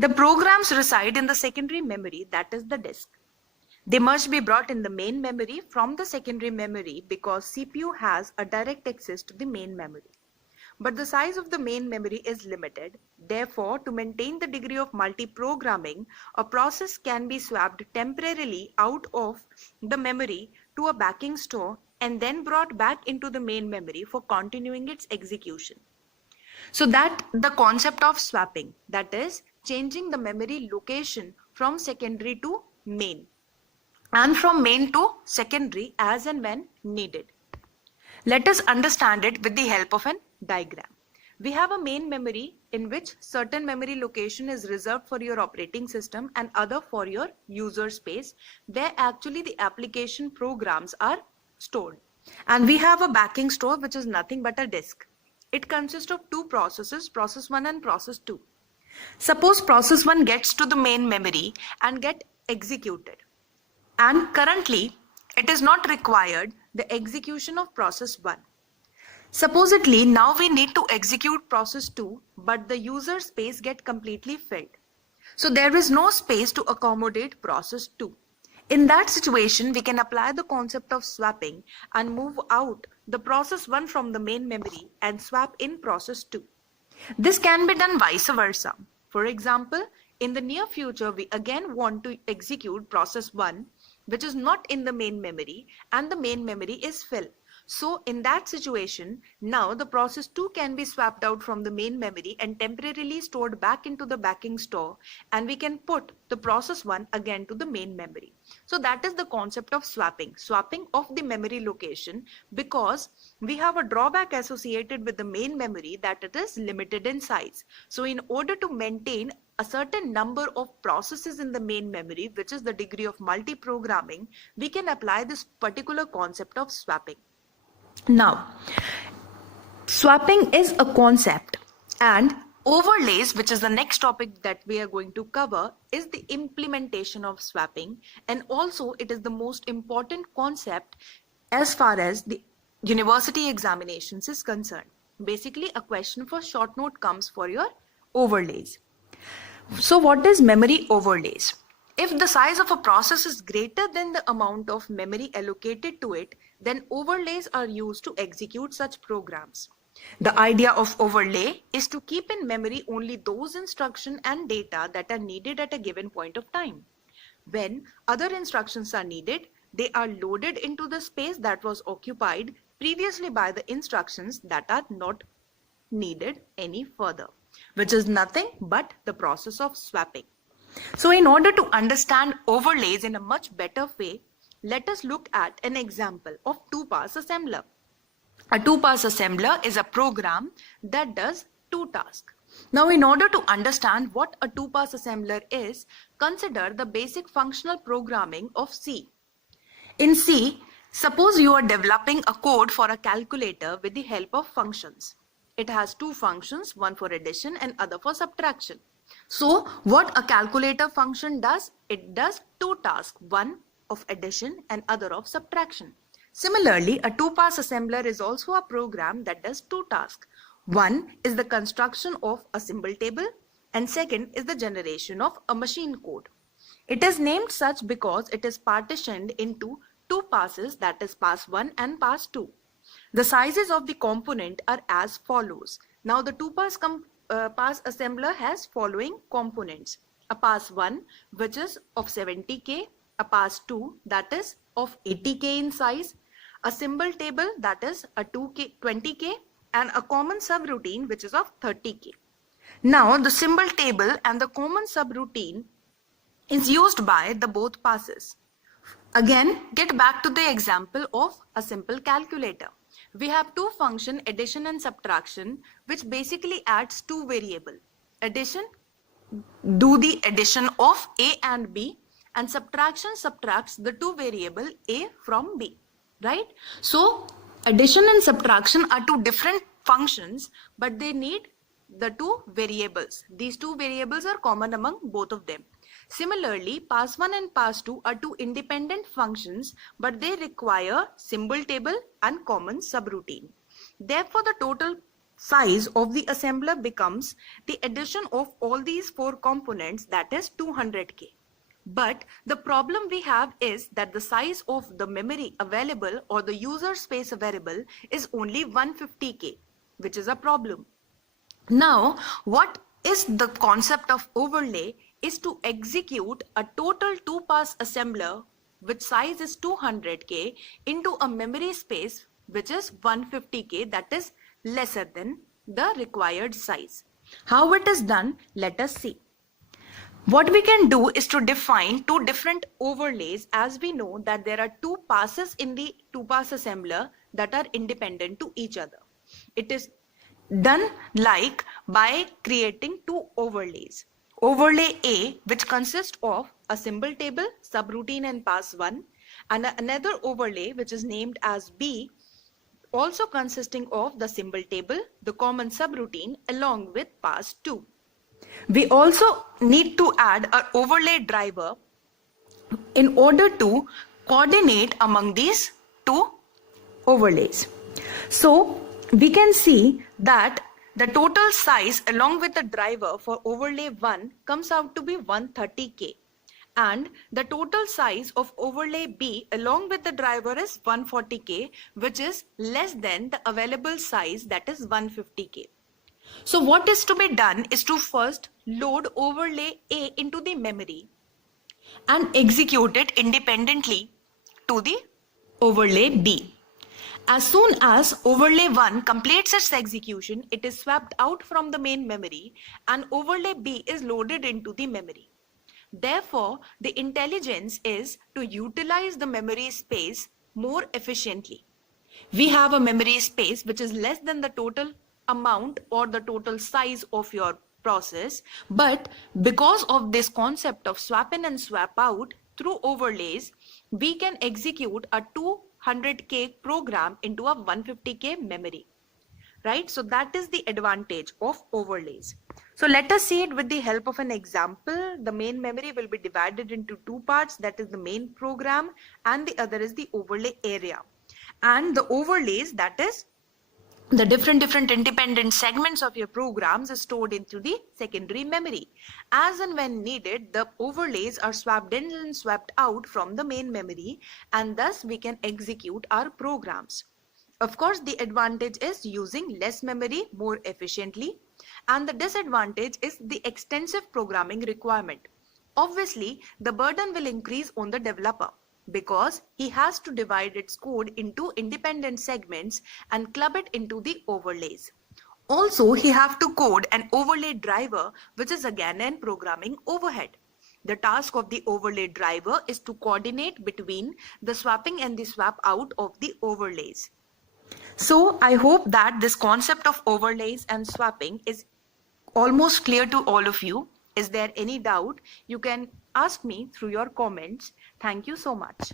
The programs reside in the secondary memory, that is the disk. They must be brought in the main memory from the secondary memory because CPU has a direct access to the main memory. But the size of the main memory is limited. Therefore, to maintain the degree of multi-programming, a process can be swapped temporarily out of the memory to a backing store and then brought back into the main memory for continuing its execution. So that the concept of swapping, that is changing the memory location from secondary to main and from main to secondary as and when needed. Let us understand it with the help of an diagram. We have a main memory in which certain memory location is reserved for your operating system and other for your user space, where actually the application programs are stored. And we have a backing store which is nothing but a disk. It consists of two processes, process 1 and process 2. Suppose process 1 gets to the main memory and get executed. And currently, it is not required the execution of process 1. Supposedly, now we need to execute process 2, but the user space get completely filled. So there is no space to accommodate process 2. In that situation, we can apply the concept of swapping and move out the process 1 from the main memory and swap in process 2. This can be done vice versa. For example, in the near future, we again want to execute process 1, which is not in the main memory, and the main memory is filled. So in that situation, now the process 2 can be swapped out from the main memory and temporarily stored back into the backing store, and we can put the process 1 again to the main memory. So that is the concept of swapping of the memory location, because we have a drawback associated with the main memory that it is limited in size. So in order to maintain a certain number of processes in the main memory, which is the degree of multi-programming, we can apply this particular concept of swapping. Now, swapping is a concept, and overlays, which is the next topic that we are going to cover, is the implementation of swapping, and also it is the most important concept as far as the university examinations is concerned. Basically, a question for short note comes for your overlays. So what is memory overlays? If the size of a process is greater than the amount of memory allocated to it, then overlays are used to execute such programs. The idea of overlay is to keep in memory only those instructions and data that are needed at a given point of time. When other instructions are needed, they are loaded into the space that was occupied previously by the instructions that are not needed any further, which is nothing but the process of swapping. So in order to understand overlays in a much better way, let us look at an example of two-pass assembler. A two-pass assembler is a program that does two tasks. Now, in order to understand what a two-pass assembler is, consider the basic functional programming of C. In C, suppose you are developing a code for a calculator with the help of functions. It has two functions, one for addition and other for subtraction. So what a calculator function does, it does two tasks, one of addition and other of subtraction. Similarly, a two-pass assembler is also a program that does two tasks. One is the construction of a symbol table and second is the generation of a machine code. It is named such because it is partitioned into two passes, that is pass 1 and pass 2. The sizes of the component are as follows. Now the two-pass pass assembler has following components: a pass 1 which is of 70K, a pass 2 that is of 80K in size, a symbol table that is a 20K, and a common subroutine which is of 30K. Now the symbol table and the common subroutine is used by the both passes. Again, get back to the example of a simple calculator. We have two functions, addition and subtraction, which basically adds two variables. Addition, do the addition of A and B, and subtraction subtracts the two variables A from B, right? So addition and subtraction are two different functions, but they need the two variables. These two variables are common among both of them. Similarly, pass 1 and pass 2 are two independent functions, but they require symbol table and common subroutine. Therefore, the total size of the assembler becomes the addition of all these four components, that is 200K. But the problem we have is that the size of the memory available or the user space available is only 150K, which is a problem. Now, what is the concept of overlay is to execute a total 2-pass assembler which size is 200K into a memory space which is 150K, that is lesser than the required size. How it is done, let us see. What we can do is to define two different overlays, as we know that there are two passes in the 2-pass assembler that are independent to each other. It is done like by creating two overlays. Overlay A, which consists of a symbol table, subroutine and pass 1, and another overlay which is named as B, also consisting of the symbol table, the common subroutine along with pass 2. We also need to add an overlay driver in order to coordinate among these two overlays. So we can see that the total size along with the driver for overlay 1 comes out to be 130K, and the total size of overlay B along with the driver is 140K, which is less than the available size, that is 150K. So what is to be done is to first load overlay A into the memory and execute it independently to the overlay B. As soon as overlay 1 completes its execution, it is swapped out from the main memory and overlay B is loaded into the memory. Therefore, the intelligence is to utilize the memory space more efficiently. We have a memory space which is less than the total amount or the total size of your process, but because of this concept of swap in and swap out through overlays, we can execute a 200K program into a 150K memory, right? So that is the advantage of overlays. So let us see it with the help of an example. The main memory will be divided into two parts, that is the main program and the other is the overlay area. And the overlays, that is the different independent segments of your programs, is stored into the secondary memory. As and when needed, the overlays are swapped in and swapped out from the main memory, and thus we can execute our programs. Of course, the advantage is using less memory more efficiently, and the disadvantage is the extensive programming requirement. Obviously, the burden will increase on the developer, because he has to divide its code into independent segments and club it into the overlays. Also, he has to code an overlay driver, which is again an programming overhead. The task of the overlay driver is to coordinate between the swapping and the swap out of the overlays. So I hope that this concept of overlays and swapping is almost clear to all of you. Is there any doubt? You can ask me through your comments. Thank you so much.